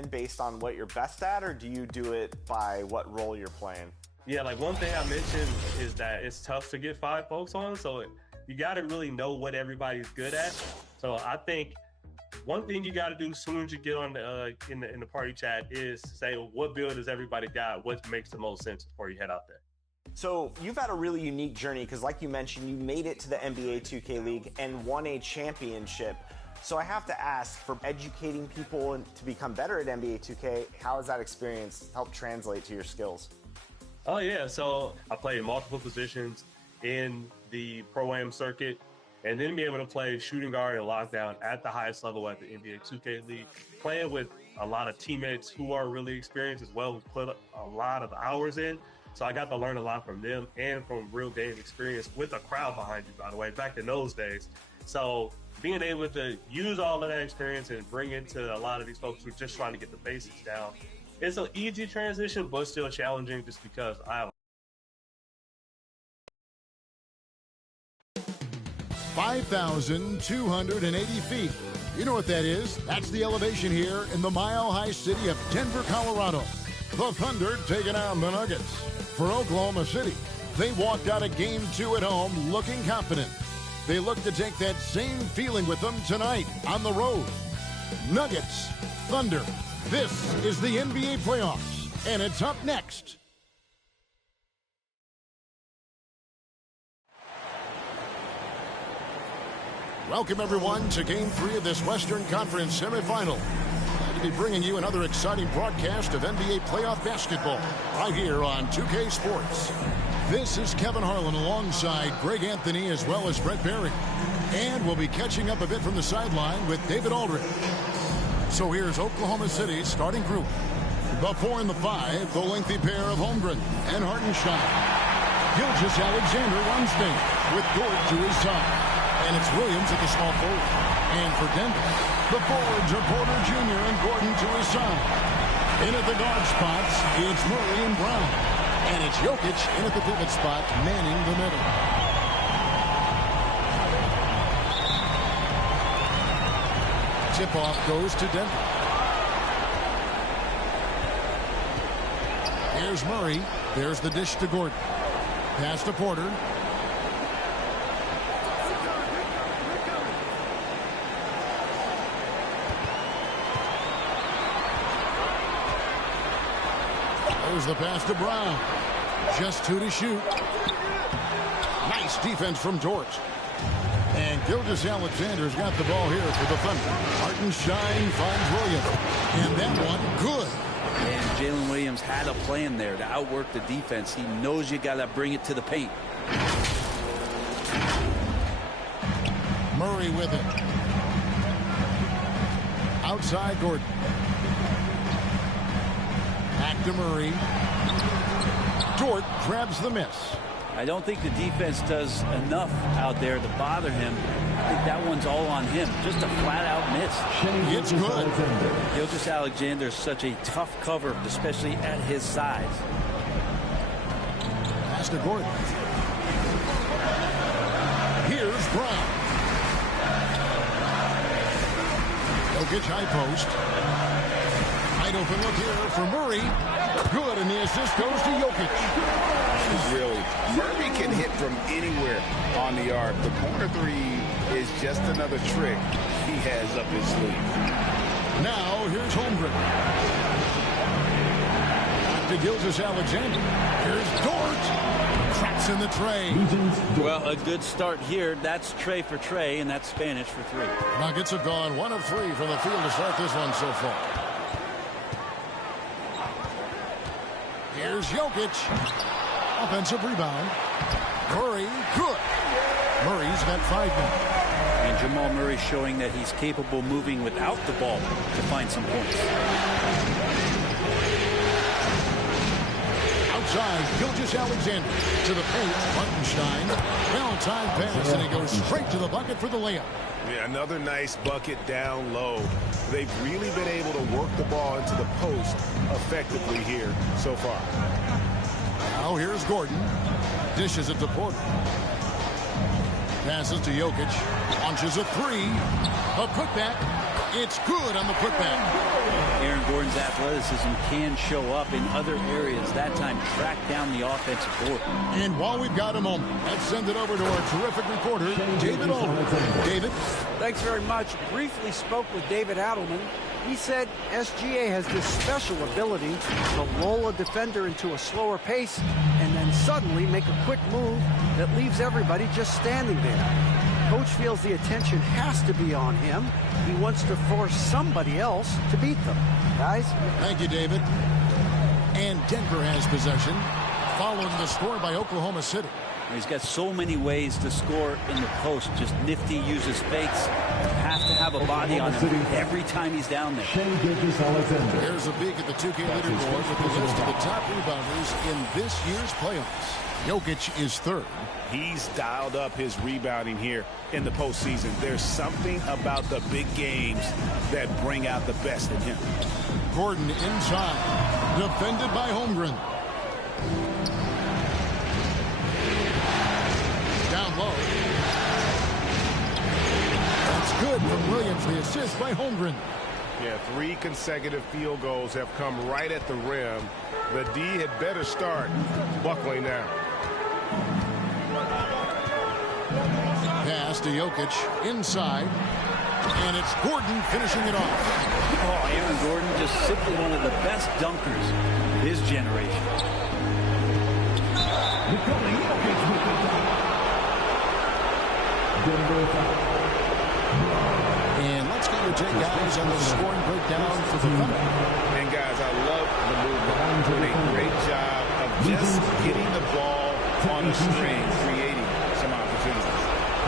in based on what you're best at, or do you do it by what role you're playing? Yeah, like one thing I mentioned is that it's tough to get 5 folks on, so you got to really know what everybody's good at. So I think one thing you got to do as soon as you get on in the party chat is say, what build does everybody got? What makes the most sense before you head out there? So you've had a really unique journey because, like you mentioned, you made it to the NBA 2K League and won a championship. So I have to ask, for educating people to become better at NBA 2K, how has that experience helped translate to your skills? Oh, yeah. So I played multiple positions in the Pro-Am circuit, and then be able to play shooting guard and lockdown at the highest level at the NBA 2K League, playing with a lot of teammates who are really experienced as well, who put a lot of hours in. So I got to learn a lot from them and from real game experience with a crowd behind you, by the way, back in those days. So being able to use all of that experience and bring it to a lot of these folks who are just trying to get the basics down, it's an easy transition, but still challenging just because I have 5,280 feet. You know what that is? That's the elevation here in the mile-high city of Denver, Colorado. The Thunder taking on the Nuggets. For Oklahoma City, they walked out of Game 2 at home looking confident. They look to take that same feeling with them tonight on the road. Nuggets, Thunder. This is the NBA playoffs, and it's up next. Welcome, everyone, to Game 3 of this Western Conference semifinal. Glad to be bringing you another exciting broadcast of NBA playoff basketball right here on 2K Sports. This is Kevin Harlan alongside Greg Anthony as well as Brett Barry. And we'll be catching up a bit from the sideline with David Aldridge. So here's Oklahoma City's starting group. The 4 and the 5, the lengthy pair of Holmgren and Hartenstein. Gilgeous-Alexander runs things with Dort to his side. And it's Williams at the small forward. And for Denver, the forwards are Porter Jr. and Gordon to his side. In at the guard spots, it's Murray and Brown. And it's Jokic in at the pivot spot, manning the middle. Tip-off goes to Denver. Here's Murray. There's the dish to Gordon. Pass to Porter. There's the pass to Brown. Just 2 to shoot. Nice defense from Dort. And Gilgeous-Alexander's got the ball here for the Thunder. Hartenstein finds Williams. And that one, good. And Jalen Williams had a plan there to outwork the defense. He knows you got to bring it to the paint. Murray with it. Outside Gordon. Back to Murray. Dort grabs the miss. I don't think the defense does enough out there to bother him. I think that one's all on him. Just a flat-out miss. It's good. Gilgeous-Alexander is such a tough cover, especially at his size. Pass to Gordon. Here's Brown. Jokic high post. Wide open look here for Murray. Good, and the assist goes to Jokic. Really, Murray can hit from anywhere on the arc. The corner three is just another trick he has up his sleeve. Now here's Holmgren. Back to Gilgeous-Alexander. Here's Dort. Traps in the tray. Well, a good start here. That's tray for tray, and that's Spanish for 3. Nuggets have gone 1 of 3 from the field to start this one so far. Here's Jokic. Offensive rebound. Murray, good. Murray's got 5 now. And Jamal Murray showing that he's capable moving without the ball to find some points. Outside, Gilgeous-Alexander to the paint. Hartenstein. Valentine pass, and he goes straight to the bucket for the layup. Yeah, another nice bucket down low. They've really been able to work the ball into the post effectively here so far. Now here's Gordon. Dishes it to Porter. Passes to Jokic. Launches a 3. A putback. It's good on the putback. Aaron Gordon's athleticism can show up in other areas. That time, track down the offensive board. And while we've got a moment, let's send it over to our terrific reporter, David Adelman. David? Thanks very much. Briefly spoke with David Adelman. He said SGA has this special ability to lull a defender into a slower pace and then suddenly make a quick move that leaves everybody just standing there. Coach feels the attention has to be on him. He wants to force somebody else to beat them. Guys? Thank you, David. And Denver has possession, following the score by Oklahoma City. He's got so many ways to score in the post. Just nifty, uses fakes. Have to have a body on him every time he's down there. There's a peek at the 2K leaderboard with the list of the top rebounders in this year's playoffs. Jokic is third. He's dialed up his rebounding here in the postseason. There's something about the big games that bring out the best in him. Gordon inside, defended by Holmgren. Down low. That's good from Williams. The assist by Holmgren. Yeah, 3 consecutive field goals have come right at the rim. The D had better start buckling down. Pass to Jokic inside. And it's Gordon finishing it off. Oh, Aaron Gordon, just simply one of the best dunkers of his generation. And let's get your take, guys, on the scoring breakdown for the Thunder. And guys, I love the movement. Doing a great job of just getting the ball on a string, creating some opportunities.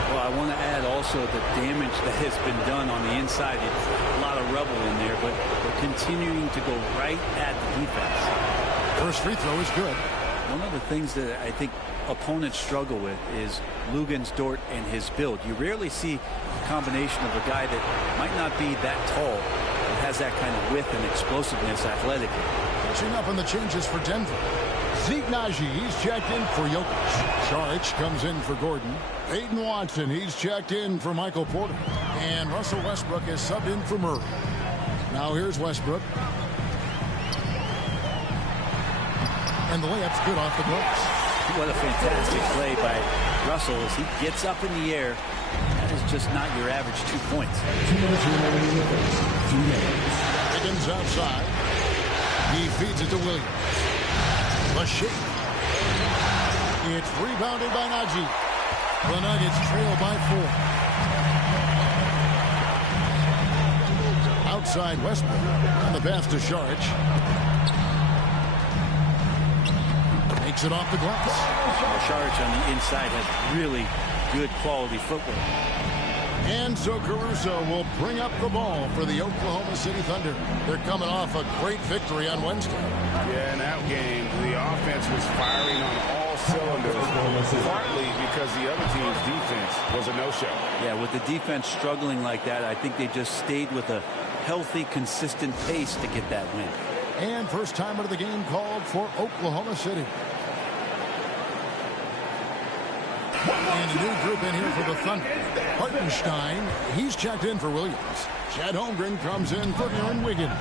Well, I want to add also the damage that has been done on the inside. It's a lot of rubble in there, but we're continuing to go right at the defense. First free throw is good. One of the things that I think opponents struggle with is Luguentz Dort and his build. You rarely see a combination of a guy that might not be that tall, but has that kind of width and explosiveness athletically. Catching up on the changes for Denver. Zeke Naji, he's checked in for Jokic. Saric comes in for Gordon. Peyton Watson, he's checked in for Michael Porter. And Russell Westbrook is subbed in for Murray. Now here's Westbrook. And the layup's good off the glass. What a fantastic play by Russell as he gets up in the air. That is just not your average 2 points. Higgins outside. He feeds it to Williams. The shake. It's rebounded by Naji. The Nuggets trail by 4. Outside Westbrook. And the pass to Saric. Makes it off the glass. Saric on the inside has really good quality footwork. And so Caruso will bring up the ball for the Oklahoma City Thunder. They're coming off a great victory on Wednesday. Yeah, in that game, the offense was firing on all cylinders, partly because the other team's defense was a no-show. Yeah, with the defense struggling like that, I think they just stayed with a healthy, consistent pace to get that win. And first time out of the game called for Oklahoma City. And a new group in here for the Thunder. Hartenstein, he's checked in for Williams. Chad Holmgren comes in for Aaron Wiggins.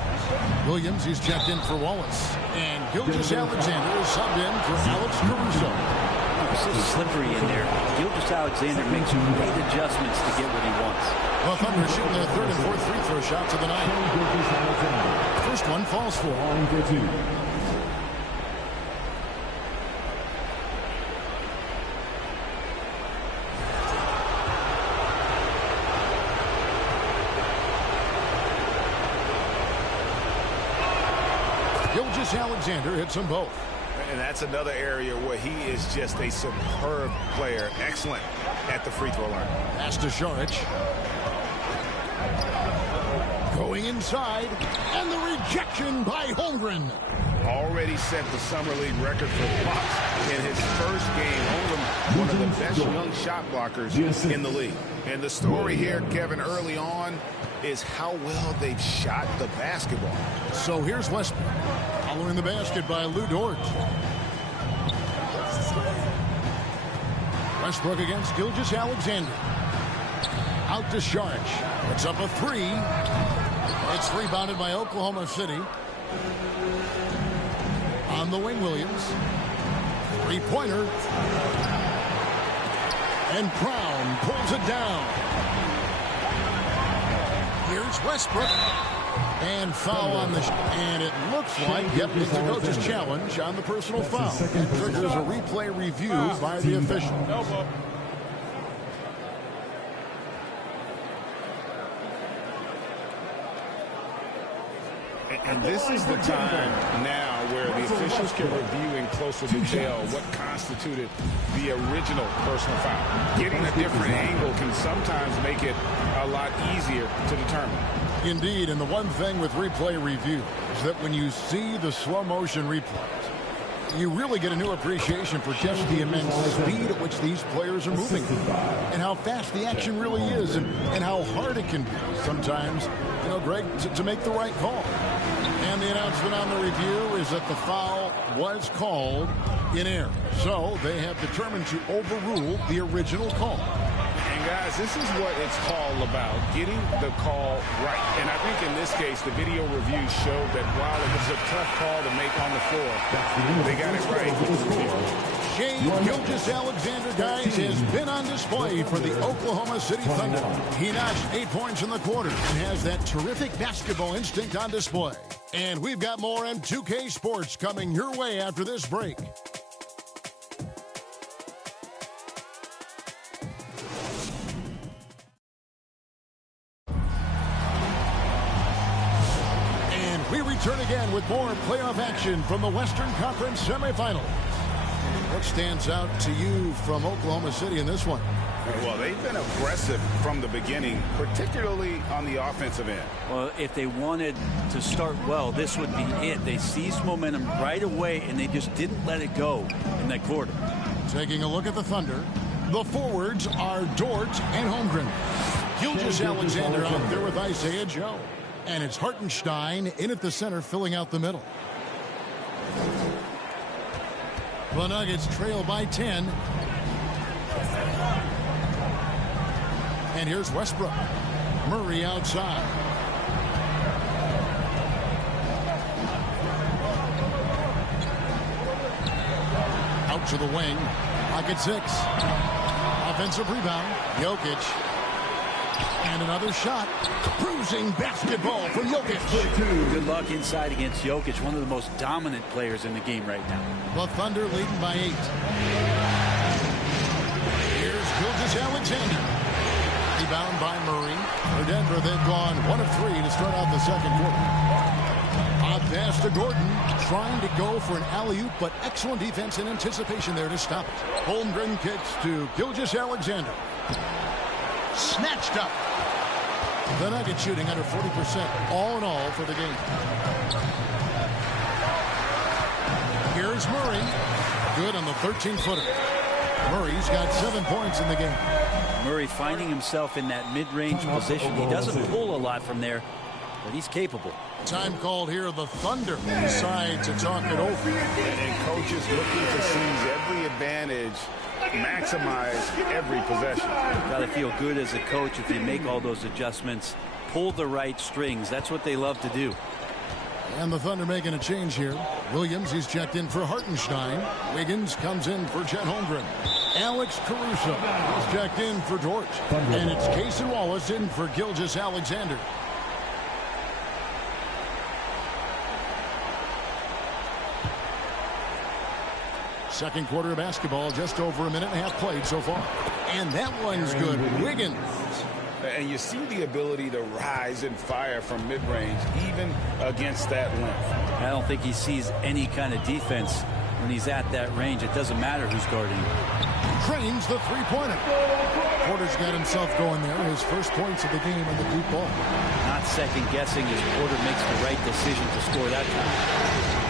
Williams, he's checked in for Wallace. And Gilgeous-Alexander is subbed in for Alex Caruso. It's so slippery in there. Gilgeous-Alexander makes great adjustments to get what he wants. The Thunder shooting their third and fourth free throw shots of the night. First one falls for. Gilgeous-Alexander hits them both. And that's another area where he is just a superb player. Excellent at the free throw line. Pass to Saric. Going inside. And the rejection by Holmgren. Already set the Summer League record for blocks in his first game. Holmgren, one of the best young shot blockers in the league. And the story here, Kevin, early on, is how well they've shot the basketball. So here's Westbrook. Following the basket by Lou Dort. Westbrook against Gilgeous-Alexander. Out to Sharch. It's up a three. It's rebounded by Oklahoma City. On the wing, Williams. Three-pointer. And Brown pulls it down. Here's Westbrook. And foul on the and it looks like it's a coach's challenge on the personal foul. It triggers a replay review by the official. And this is the time now where the officials can review in closer detail what constituted the original personal foul. Getting a different angle can sometimes make it a lot easier to determine. Indeed, and the one thing with replay review is that when you see the slow motion replays, you really get a new appreciation for just the immense speed at which these players are moving and how fast the action really is and how hard it can be sometimes, Greg, to make the right call. And the announcement on the review is that the foul was called in error. So they have determined to overrule the original call. And guys, this is what it's all about, getting the call right. And I think in this case, the video review showed that while it was a tough call to make on the floor, they got it right. Shea Gilgeous-Alexander, guys, has been on display for the Oklahoma City Thunder. He notched 8 points in the quarter and has that terrific basketball instinct on display. And we've got more M2K Sports coming your way after this break. We return again with more playoff action from the Western Conference semifinals. What stands out to you from Oklahoma City in this one? Well, they've been aggressive from the beginning, particularly on the offensive end. Well, if they wanted to start well, this would be it. They seized momentum right away, and they just didn't let it go in that quarter. Taking a look at the Thunder, the forwards are Dort and Holmgren. Gilgeous-Alexander out there with Isaiah Joe. And it's Hartenstein in at the center, filling out the middle. The Nuggets trail by 10. And here's Westbrook. Murray outside. Out to the wing. Pocket 6. Offensive rebound. Jokic. And another shot. Cruising basketball for Jokic. Good luck inside against Jokic, one of the most dominant players in the game right now. The Thunder leading by 8. Here's Gilgeous-Alexander. Rebound by Murray. For Denver, they've gone 1 of 3 to start out the second quarter. A pass to Gordon, trying to go for an alley-oop, but excellent defense and anticipation there to stop it. Holmgren kicks to Gilgeous-Alexander. Snatched up. The Nuggets shooting under 40% all in all for the game. Here's Murray. Good on the 13-footer. Murray's got 7 points in the game. Murray finding himself in that mid-range position. He doesn't pull a lot from there, but he's capable. Time called here. The Thunder decide to talk it over. And coaches looking to seize every advantage, maximize every possession. Got to feel good as a coach if you make all those adjustments, pull the right strings. That's what they love to do. And the Thunder making a change here. Williams, he's checked in for Hartenstein. Wiggins comes in for Chet Holmgren. Alex Caruso is checked in for Dort. And it's Casey Wallace in for Gilgeous-Alexander. Second quarter of basketball, just over a minute and a half played so far. And that one's good. Wiggins. And you see the ability to rise and fire from mid-range, even against that length. I don't think he sees any kind of defense when he's at that range. It doesn't matter who's guarding him. Trains the three-pointer. Porter's got himself going there. His first points of the game on the deep ball. Not second-guessing as Porter makes the right decision to score that time.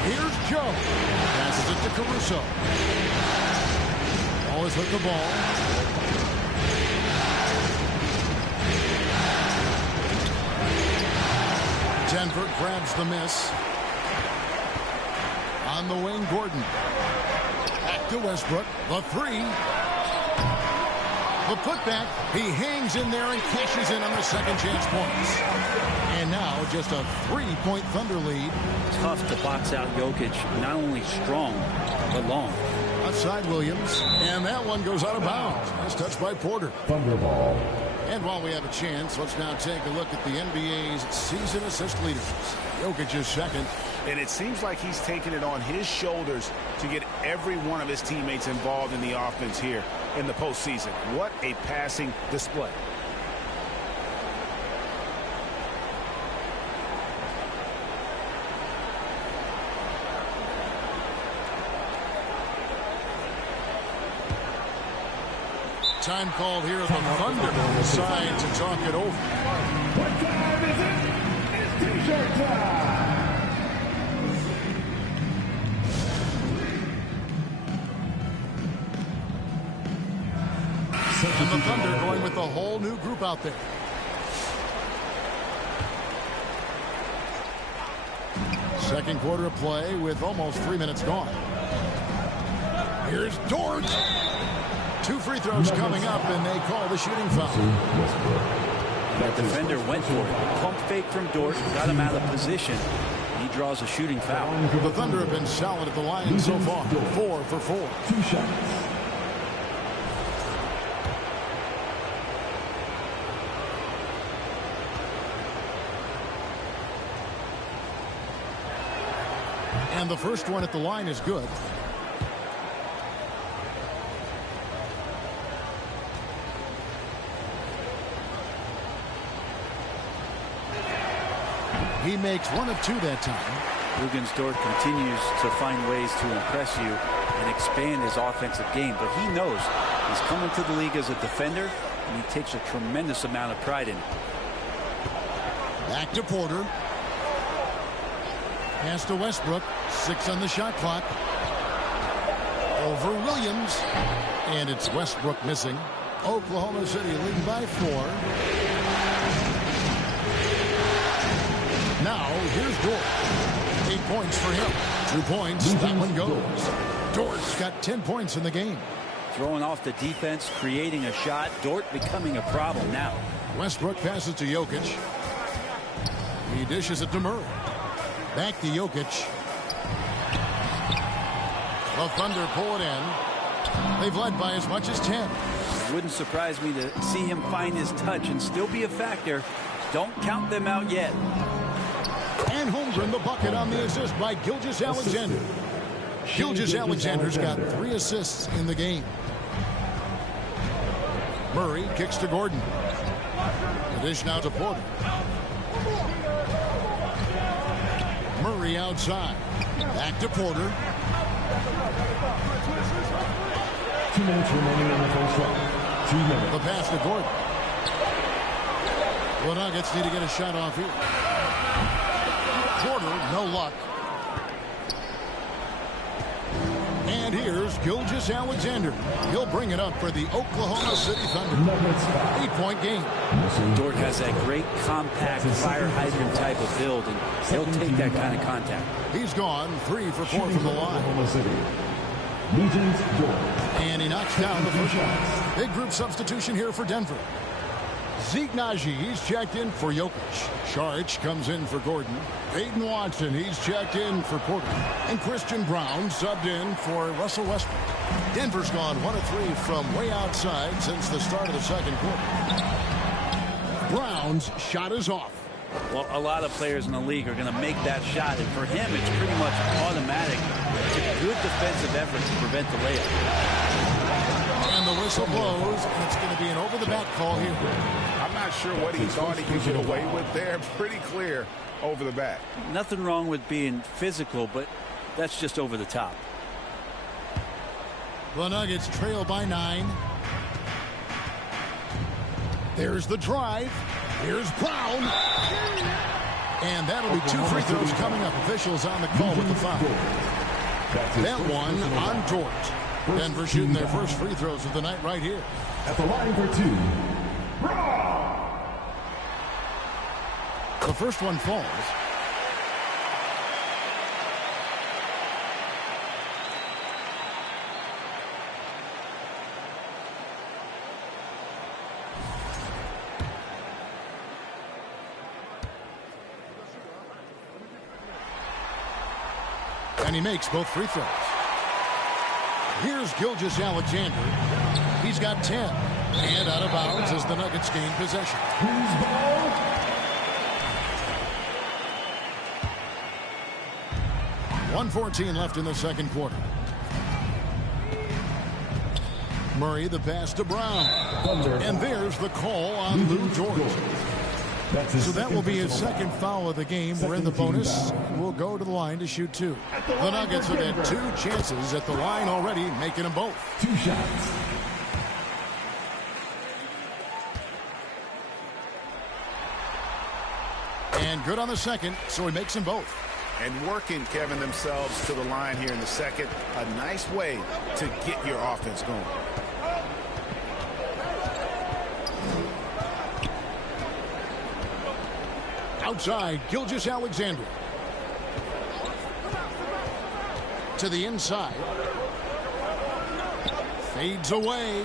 Here's Joe. Passes it to Caruso. Always with the ball. Denver grabs the miss. On the wing, Gordon. Back to Westbrook. The three. The putback, he hangs in there and cashes in on the second chance points. And now just a 3-point Thunder lead. Tough to box out Jokic, not only strong, but long. Outside Williams, and that one goes out of bounds. Nice touch by Porter. Thunder ball. And while we have a chance, let's now take a look at the NBA's season assist leaders. Jokic is second. And it seems like he's taking it on his shoulders to get every one of his teammates involved in the offense here in the postseason. What a passing display. Time called here. The Thunder decide to talk it over. What time is it? It's T-shirt time. And the Thunder going with a whole new group out there. Second quarter of play with almost 3 minutes gone. Here's Dort. 2 free throws coming up, and they call the shooting foul. That defender went for it. Pump fake from Dort, got him out of position. He draws a shooting foul. The Thunder have been solid at the line so far. 4 for 4. 2 shots. And the first one at the line is good. He makes 1 of 2 that time. Luguentz Dort continues to find ways to impress you and expand his offensive game, but he knows he's coming to the league as a defender, and he takes a tremendous amount of pride in it. Back to Porter. Pass to Westbrook. 6 on the shot clock. Over Williams. And it's Westbrook missing. Oklahoma City leading by 4. Now, here's Dort. 8 points for him. 2 points. That one goes. Dort's got 10 points in the game. Throwing off the defense, creating a shot. Dort becoming a problem now. Westbrook passes to Jokic. He dishes it to Murray. Back to Jokic. The Thunder pull it in. They've led by as much as 10. It wouldn't surprise me to see him find his touch and still be a factor. Don't count them out yet. And Holmgren the bucket on the assist by Gilgeous-Alexander. Gilgeous-Alexander's got 3 assists in the game. Murray kicks to Gordon. The dish now to Porter. Murray outside. Back to Porter. 2 minutes remaining in the first round. 2 minutes. The pass to Gordon. The Nuggets need to get a shot off here. Porter, no luck. And here's Gilgeous-Alexander. He'll bring it up for the Oklahoma City Thunder. 8-point game. Dort has that great compact fire hydrant type of build, and he'll take that kind of contact. He's gone 3 for 4 from the line. Oklahoma City. Legion's Dort. And he knocks down the first shot. Big group substitution here for Denver. Zeke Naji, he's checked in for Jokic. Saric comes in for Gordon. Peyton Watson, he's checked in for Porter. And Christian Brown subbed in for Russell Westbrook. Denver's gone 1 of 3 from way outside since the start of the second quarter. Brown's shot is off. Well, a lot of players in the league are going to make that shot, and for him, it's pretty much automatic. It's a good defensive effort to prevent the layup. And the whistle blows, and it's going to be an over-the-back call here. I'm not sure what he thought he could get away with there. Pretty clear over the back. Nothing wrong with being physical, but that's just over the top. The Nuggets trail by 9. There's the drive. Here's Brown. And that'll be 2 free throws coming up. Officials on the call with the foul. That one on Dort. Denver shooting their first free throws of the night right here. At the line for 2. The first one falls. And he makes both free throws. Here's Gilgeous-Alexander. He's got 10. And out of bounds as the Nuggets gain possession. 1:14 left in the second quarter. Murray the pass to Brown. And there's the call on Lou Dort. So that will be his second foul of the game. We're in the bonus. We'll go to the line to shoot 2. The Nuggets have had 2 chances at the line already, making them both. 2 shots. And good on the second, so he makes them both. And working, Kevin, themselves to the line here in the second. A nice way to get your offense going. Outside, Gilgeous-Alexander. To the inside. Fades away.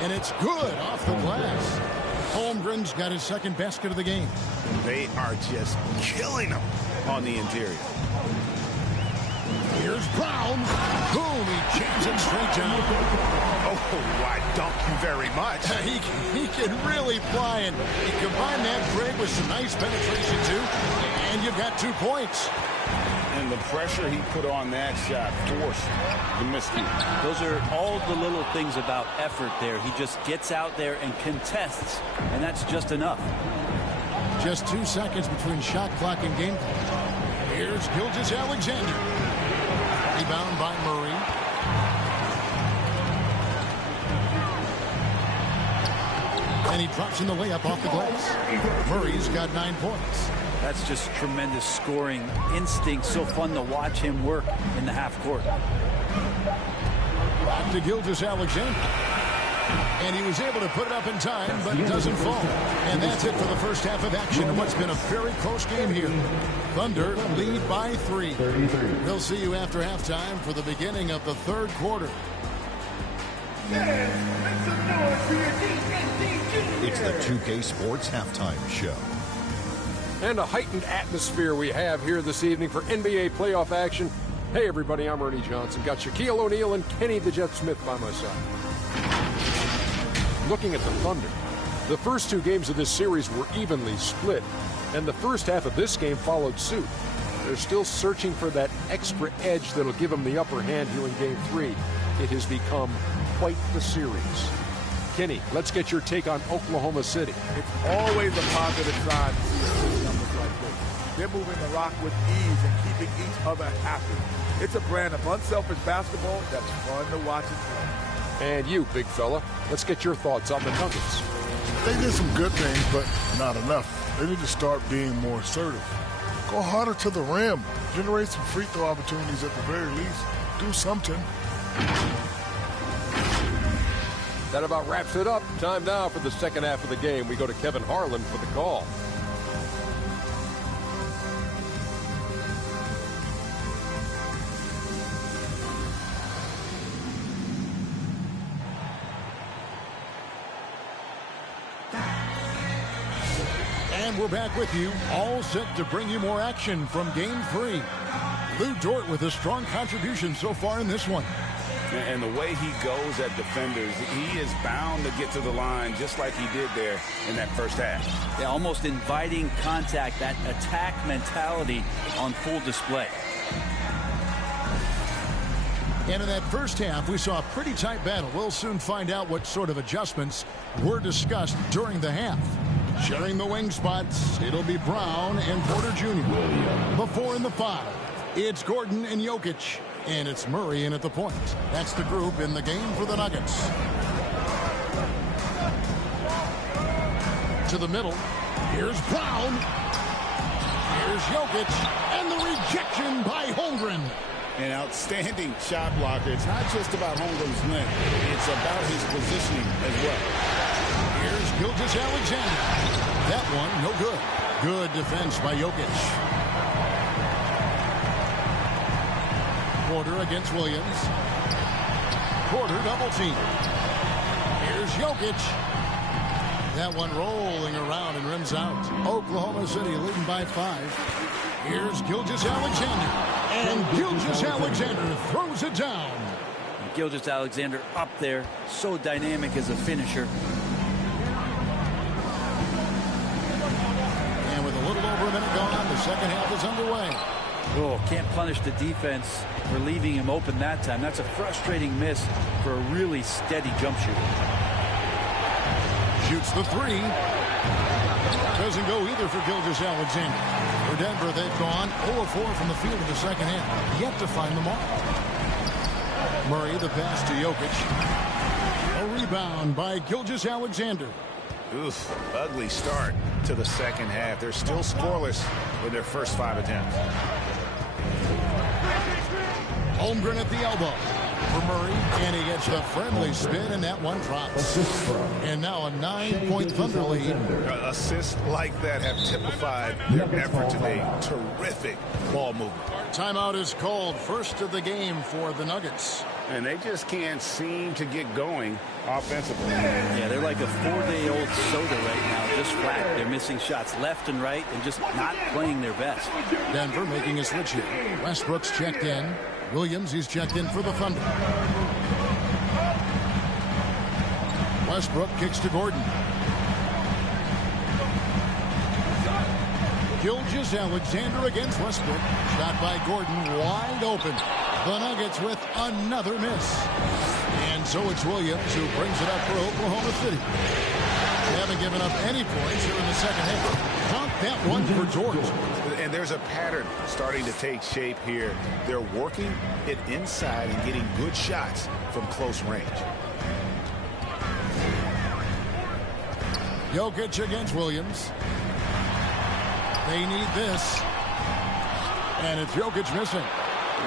And it's good off the glass. Holmgren's got his second basket of the game. They are just killing them on the interior. Here's Brown. Boom, he jams it straight down. Oh, why, thank you very much. He can really fly, and he combined that break with some nice penetration, too. And you've got 2 points. And the pressure he put on that shot forced the miscue. Those are all the little things about effort there. He just gets out there and contests, and that's just enough. Just 2 seconds between shot clock and game clock. Here's Gilgeous-Alexander. Rebound by Murray. And he drops in the layup off the glass. Murray's got 9 points. That's just tremendous scoring instinct. So fun to watch him work in the half court. Back to Gilgeous-Alexander. And he was able to put it up in time, but it doesn't fall. And that's it for the first half of action in what's been a very close game here. Thunder lead by 3. We'll see you after halftime for the beginning of the third quarter. It's the 2K Sports Halftime Show. And a heightened atmosphere we have here this evening for NBA playoff action. Hey, everybody, I'm Ernie Johnson. Got Shaquille O'Neal and Kenny the Jet Smith by my side. Looking at the Thunder, the first 2 games of this series were evenly split, and the first half of this game followed suit. They're still searching for that extra edge that'll give them the upper hand here in Game 3. It has become quite the series. Kenny, let's get your take on Oklahoma City. It's always a positive sign to see numbers like this. They're moving the rock with ease and keeping each other happy. It's a brand of unselfish basketball that's fun to watch and play. And you, big fella, let's get your thoughts on the Nuggets. They did some good things, but not enough. They need to start being more assertive. Go harder to the rim. Generate some free throw opportunities at the very least. Do something. That about wraps it up. Time now for the second half of the game. We go to Kevin Harlan for the call. And we're back with you, all set to bring you more action from Game 3. Lou Dort with a strong contribution so far in this one. And the way he goes at defenders, he is bound to get to the line just like he did there in that first half. Yeah, almost inviting contact, that attack mentality on full display. And in that first half, we saw a pretty tight battle. We'll soon find out what sort of adjustments were discussed during the half. Sharing the wing spots, it'll be Brown and Porter Jr. The 4 and the 5. It's Gordon and Jokic. And it's Murray in at the point. That's the group in the game for the Nuggets. To the middle. Here's Brown. Here's Jokic. And the rejection by Holmgren. An outstanding shot blocker. It's not just about Holmgren's length. It's about his positioning as well. Here's Gilgeous-Alexander. That one, no good. Good defense by Jokic. Porter against Williams. Porter double team. Here's Jokic. That one rolling around and rims out. Oklahoma City leading by 5. Here's Gilgeous-Alexander. And Gilgeous-Alexander throws it down. Gilgeous-Alexander up there, so dynamic as a finisher. And with a little over a minute gone, the second half is underway. Oh, can't punish the defense for leaving him open that time. That's a frustrating miss for a really steady jump shooter. Shoots the three. Doesn't go either for Gilgeous-Alexander. For Denver, they've gone 0-4 from the field in the second half. Yet to find the mark. Murray, the pass to Jokic. A rebound by Gilgeous-Alexander. Oof, ugly start to the second half. They're still scoreless with their first 5 attempts. Holmgren at the elbow for Murray, and he gets the friendly spin, and that one drops. And now a 9-point Thunder lead. Assists like that have typified their effort today. Terrific ball movement. Timeout is called, first of the game for the Nuggets. And they just can't seem to get going offensively. Yeah, they're like a 4-day-old soda right now, just flat. They're missing shots left and right and just not playing their best. Denver making a switch here. Westbrook's checked in. Williams, he's checked in for the Thunder. Westbrook kicks to Gordon. Gilgeous-Alexander against Westbrook. Shot by Gordon, wide open. The Nuggets with another miss. And so it's Williams who brings it up for Oklahoma City. They haven't given up any points here in the second half. Count that one for George. And there's a pattern starting to take shape here. They're working it inside and getting good shots from close range. Jokic against Williams. They need this. And it's Jokic missing.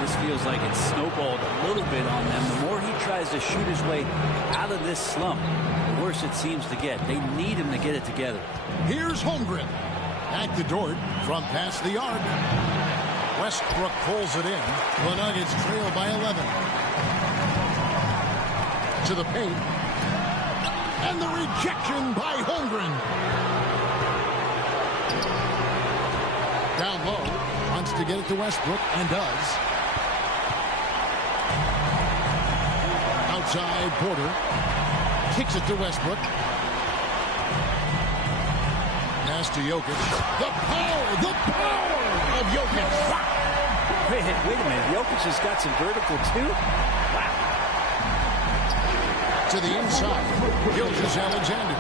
This feels like it's snowballed a little bit on them. The more he tries to shoot his way out of this slump, the worse it seems to get. They need him to get it together. Here's Holmgren. Back to Dort from past the arc. Westbrook pulls it in. The Nuggets trail by 11. To the paint. And the rejection by Holmgren. Down low. Wants to get it to Westbrook and does. Outside, Porter kicks it to Westbrook. Pass to Jokic. The power of Jokic. Wait a minute. Jokic has got some vertical too? Wow. To the inside, Gilgeous-Alexander.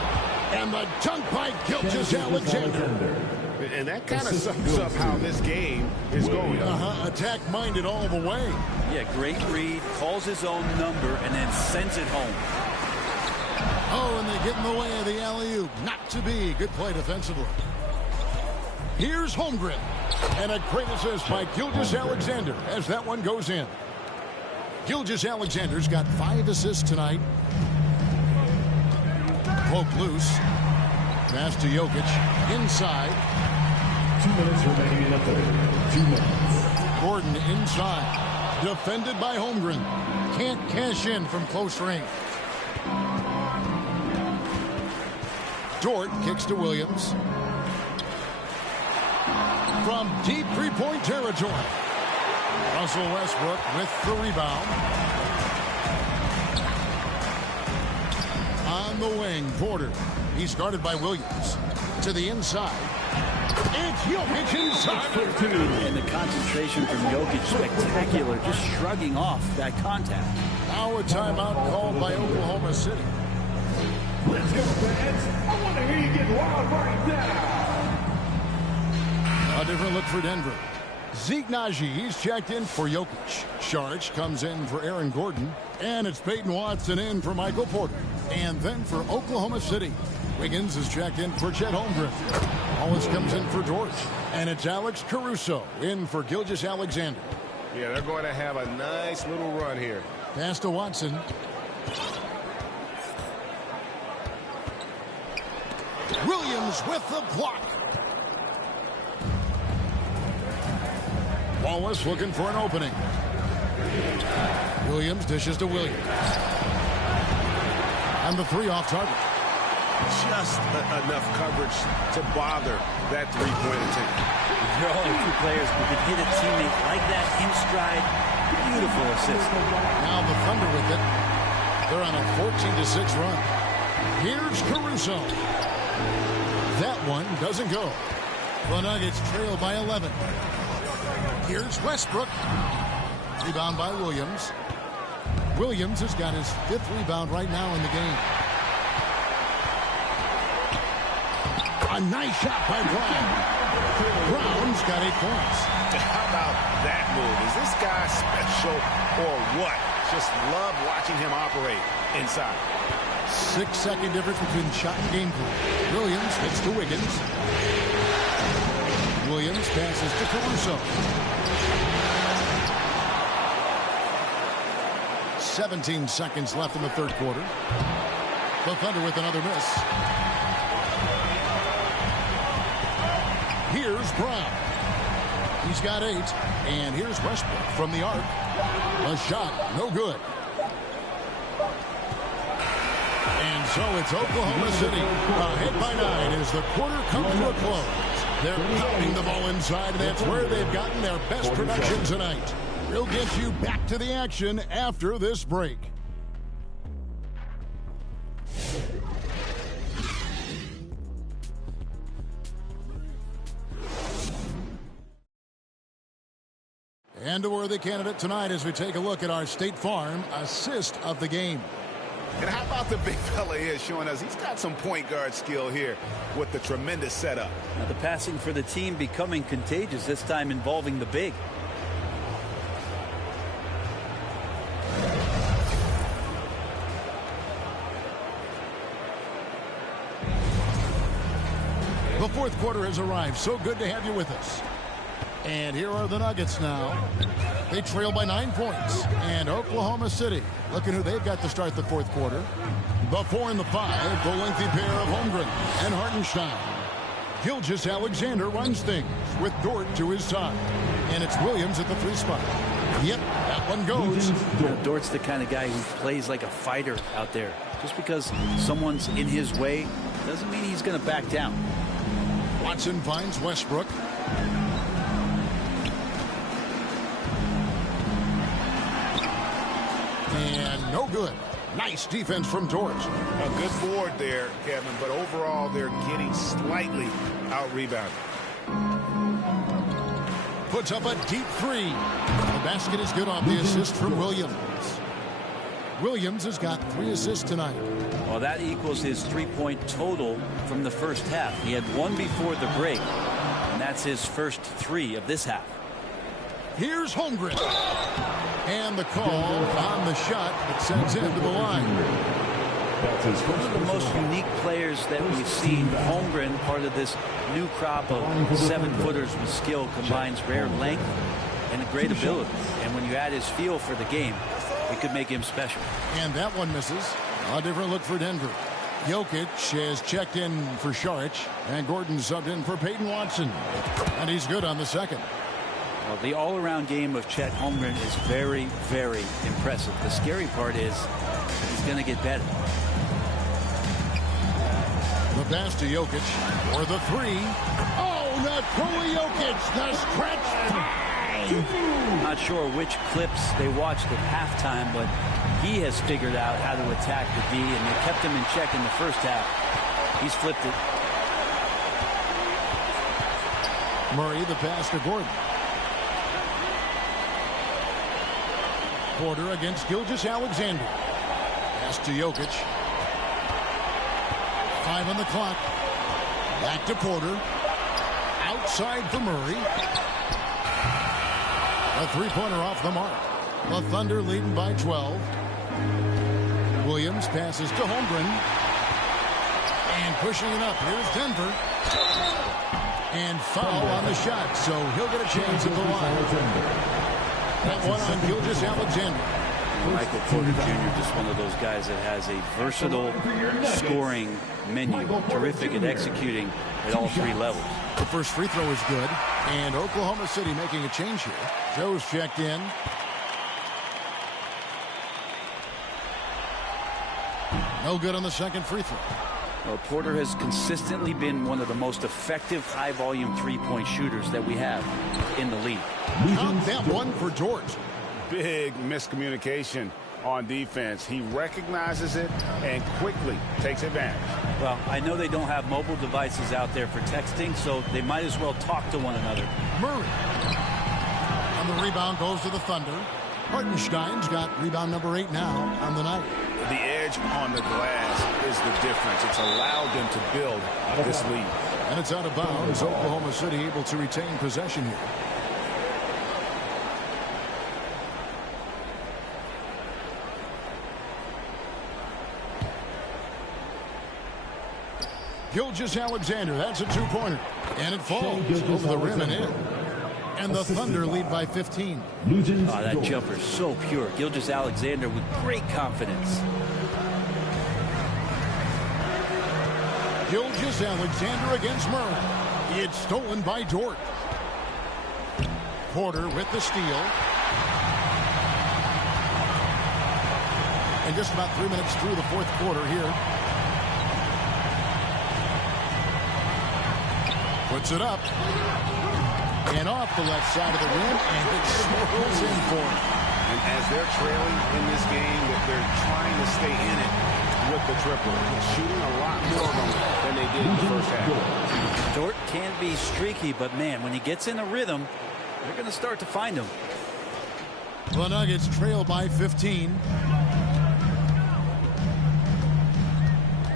And the dunk by Gilgeous-Alexander. And that kind of sums up how this game is going. Attack-minded all the way. Yeah, great read, calls his own number, and then sends it home. Oh, and they get in the way of the alley-oop. Not to be. Good play defensively. Here's Holmgren. And a great assist by Gilgeous-Alexander as that one goes in. Gilgeous-Alexander's got 5 assists tonight. Poke loose. Pass to Jokic. Inside. 2 minutes remaining in the third. 2 minutes. Gordon inside. Defended by Holmgren. Can't cash in from close range. Dort kicks to Williams. From deep three-point territory. Russell Westbrook with the rebound. On the wing, Porter. He's guarded by Williams. To the inside. It's Jokic inside for 2. And the concentration from Jokic, spectacular. Just shrugging off that contact. Now a timeout called by Oklahoma City. Let's go, fans. I want to hear you get wild right now. A different look for Denver. Zeke Naji, he's checked in for Jokic. Sharch comes in for Aaron Gordon. And it's Peyton Watson in for Michael Porter. And then for Oklahoma City, Wiggins is checked in for Chet Holmgren. Hollis comes in for George. And it's Alex Caruso in for Gilgeous-Alexander. Yeah, they're going to have a nice little run here. Pass to Watson. Williams with the block. Wallace looking for an opening. Williams dishes to Williams. And the 3 off target. just enough coverage to bother that three-point attempt. There are only two players who can hit a teammate like that in stride. Beautiful assist. Now the Thunder with it. They're on a 14-6 run. Here's Caruso. That one doesn't go. The Nuggets trail by 11. Here's Westbrook. Rebound by Williams. Williams has got his 5th rebound right now in the game. A nice shot by Brown. Brown's got 8 points. How about that move? Is this guy special or what? Just love watching him operate inside. 6-second difference between shot and game play. Williams hits to Wiggins. Williams passes to Caruso. 17 seconds left in the third quarter. The Thunder with another miss. Here's Brown. He's got 8. And here's Westbrook from the arc. A shot, no good. And so it's Oklahoma City ahead by 9 as the quarter comes to a close. They're pounding the ball inside, and that's where they've gotten their best production tonight. We'll get you back to the action after this break. And a worthy candidate tonight as we take a look at our State Farm assist of the game. And how about the big fella here showing us he's got some point guard skill here with the tremendous setup. Now the passing for the team becoming contagious, this time involving the big. The fourth quarter has arrived. So good to have you with us. And here are the Nuggets now. They trail by 9 points. And Oklahoma City, looking who they've got to start the fourth quarter. The 4 and the 5, the lengthy pair of Holmgren and Hartenstein. Gilgeous-Alexander runs things with Dort to his side. And it's Williams at the 3 spot. Yep, that one goes. Dort's the kind of guy who plays like a fighter out there. Just because someone's in his way doesn't mean he's going to back down. Watson finds Westbrook. And no good. Nice defense from Dort. A good board there, Kevin, but overall they're getting slightly out-rebounded. Puts up a deep 3. The basket is good off the assist from Williams. Williams has got 3 assists tonight. Well, that equals his 3-point total from the first half. He had 1 before the break, and that's his first 3 of this half. Here's Holmgren. And the call on the shot that sends him to the line. One of the most unique players that we've seen. Holmgren, part of this new crop of 7-footers with skill, combines rare length and a great ability. And when you add his feel for the game, it could make him special. And that one misses. A different look for Denver. Jokic has checked in for Šarić, and Gordon subbed in for Peyton Watson. And he's good on the second. Well, the all-around game of Chet Holmgren is very, very impressive. The scary part is he's going to get better. The pass to Jokic for the 3. Oh, Nikola Jokic, the stretch time. Not sure which clips they watched at halftime, but he has figured out how to attack the D, and they kept him in check in the first half. He's flipped it. Murray, the pass to Gordon. Porter against Gilgeous-Alexander. Pass to Jokic. 5 on the clock. Back to Porter. Outside for Murray. A 3-pointer off the mark. The Thunder leading by 12. Williams passes to Holmgren. And pushing it up. Here's Denver. And foul on the shot, so he'll get a chance at the line. That one on Gilgeous-Alexander. Michael Porter Jr., just one of those guys that has a versatile scoring menu. Terrific at executing at all 3 levels. The first free throw is good. And Oklahoma City making a change here. Joe's checked in. No good on the second free throw. Well, Porter has consistently been one of the most effective high-volume three-point shooters that we have in the league. Count that one for George. Big miscommunication on defense. He recognizes it and quickly takes advantage. Well, I know they don't have mobile devices out there for texting, so they might as well talk to one another. Murray. And the rebound goes to the Thunder. Hartenstein's got rebound number 8 now on the night. The edge on the glass is the difference. It's allowed them to build this lead. And it's out of bounds. Oklahoma City able to retain possession here. Gilgeous-Alexander, that's a two-pointer. And it falls over the rim and in. And the Thunder lead by 15. Oh, that jumper is so pure. Gilgeous-Alexander with great confidence. Gilgeous-Alexander against Murray. It's stolen by Dort. Porter with the steal. And just about 3 minutes through the fourth quarter here. Puts it up. And off the left side of the rim, and it swirls in for him. And as they're trailing in this game, that they're trying to stay in it with the triple. Shooting a lot more than they did in the first half. Dort can be streaky, but man, when he gets in a rhythm, they're going to start to find him. The Nuggets trail by 15.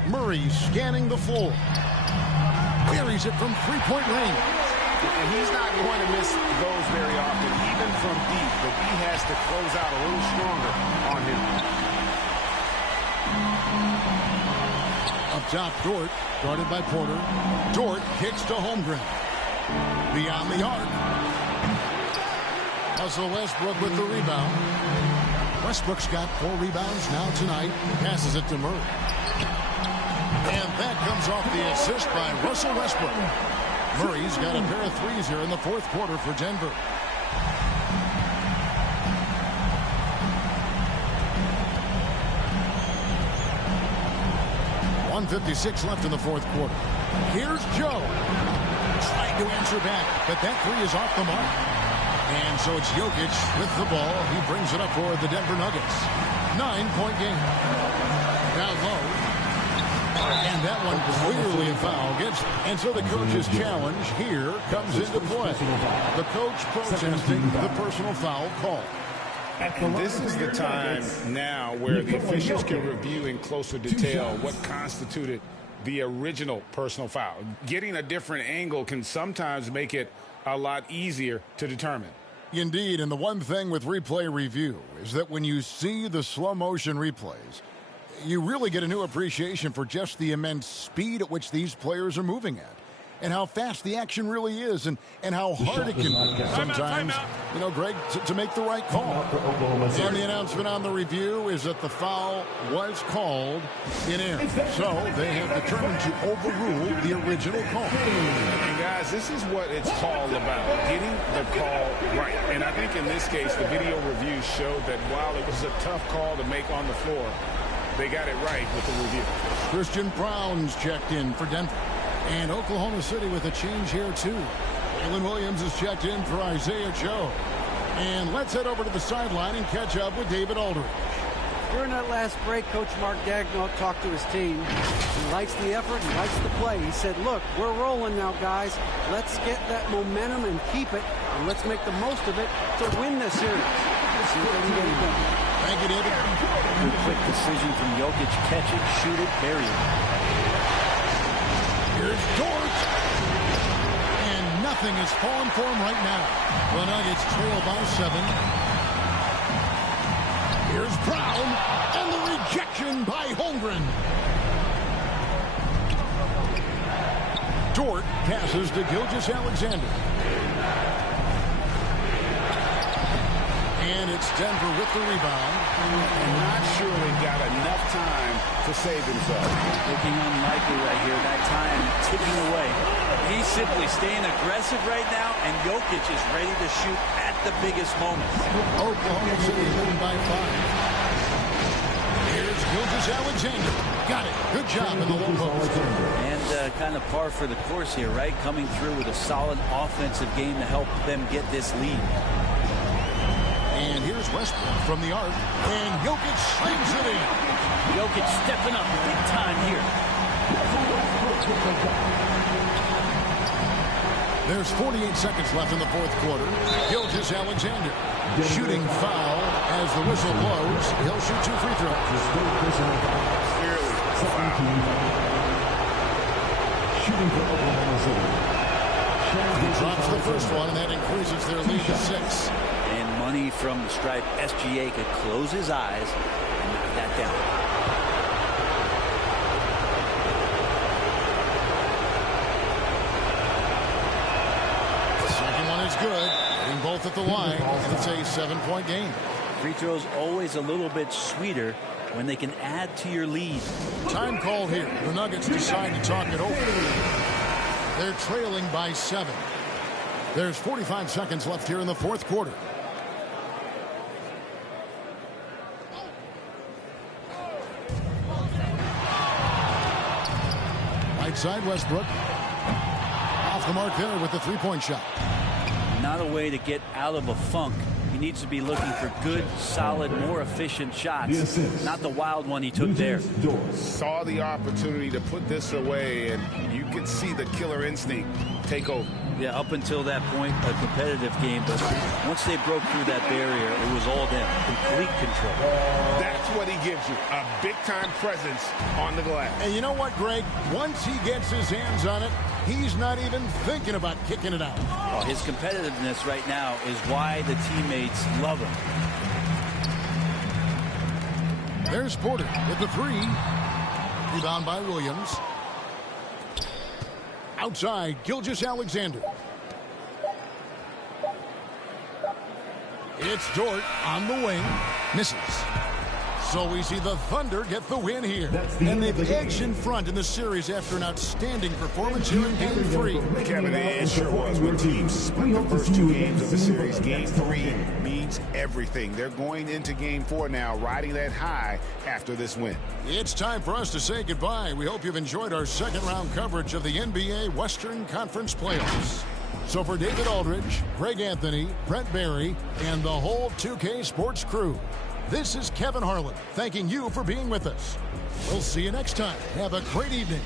Murray scanning the floor. Buries it from three-point range. And he's not going to miss those very often, even from deep. But he has to close out a little stronger on him. Up top, Dort, guarded by Porter. Dort kicks to Holmgren. Beyond the arc. Russell Westbrook with the rebound. Westbrook's got 4 rebounds now tonight. Passes it to Murray. And that comes off the assist by Russell Westbrook. Murray's got a pair of threes here in the fourth quarter for Denver. .156 left in the fourth quarter. Here's Joe. Trying to answer back, but that three is off the mark. And so it's Jokic with the ball. He brings it up for the Denver Nuggets. 9-point game. Down low. And that one clearly a foul. And so the coach's challenge here comes into play. The coach protesting the personal foul call. And this is the time now where the officials can review in closer detail what constituted the original personal foul. Getting a different angle can sometimes make it a lot easier to determine. Indeed, and the one thing with replay review is that when you see the slow motion replays, you really get a new appreciation for just the immense speed at which these players are moving at. And how fast the action really is, and how hard it can be sometimes, you know, Greg, to make the right call. And the announcement on the review is that the foul was called in air. So they have determined to overrule the original call. And guys, this is what it's all about, getting the call right. And I think in this case, the video review showed that while it was a tough call to make on the floor, they got it right with the review. Christian Brown's checked in for Denver. And Oklahoma City with a change here, too. Jalen Williams is checked in for Isaiah Joe. And let's head over to the sideline and catch up with David Aldridge. During that last break, Coach Mark Daigneault talked to his team. He likes the effort. He likes the play. He said, look, we're rolling now, guys. Let's get that momentum and keep it. And let's make the most of it to win this series. Let's see if they can get it done. Thank you, David. Good quick decision from Jokic. Catch it, shoot it, bury it. Here's Dort. And nothing is falling for him right now. The Nuggets trail by 7. Here's Brown. And the rejection by Holmgren. Dort passes to Gilgeous-Alexander. And it's Denver with the rebound. And not sure they got enough time to save themselves. Looking unlikely right here. That time ticking away. He's simply staying aggressive right now, and Jokic is ready to shoot at the biggest moments. Oklahoma City leading by 5. Here's Gilgeous-Alexander. Got it. Good job in the low post. And kind of par for the course here, right? Coming through with a solid offensive game to help them get this lead. And here's Westbrook from the arc. And Jokic slings it in. Jokic stepping up big time here. There's 48 seconds left in the fourth quarter. Gilgeous-Alexander. Shooting foul as the whistle blows. He'll shoot 2 free throws. Clearly Shooting for Oklahoma City. He drops the first one, and that increases their lead to 6. And money from the stripe. SGA could close his eyes and knock that down. Is good. Hitting both at the line, and it's a 7-point game. Free throws always a little bit sweeter when they can add to your lead. Time called here. The Nuggets decide to talk it over. They're trailing by 7. There's 45 seconds left here in the fourth quarter. Right side, Westbrook. Off the mark there with the three-point shot. Not a way to get out of a funk. He needs to be looking for good, solid, more efficient shots. Not the wild one he took there. Saw the opportunity to put this away, and you could see the killer instinct take over. Yeah, up until that point, a competitive game, but once they broke through that barrier, it was all them. Complete control. That's what he gives you, a big-time presence on the glass. And you know what, Greg? Once he gets his hands on it, he's not even thinking about kicking it out. Oh, his competitiveness right now is why the teammates love him. There's Porter with the 3. Rebound by Williams. Outside, Gilgeous-Alexander. It's Dort on the wing. Misses. So we see the Thunder get the win here. And they've edged in front in the series after an outstanding performance here in Game 3. Kevin, it sure was. When teams split the first 2 games of the series, Game 3 means everything. They're going into Game 4 now, riding that high after this win. It's time for us to say goodbye. We hope you've enjoyed our second-round coverage of the NBA Western Conference Playoffs. So for David Aldridge, Greg Anthony, Brent Barry, and the whole 2K Sports crew, this is Kevin Harlan thanking you for being with us. We'll see you next time. Have a great evening.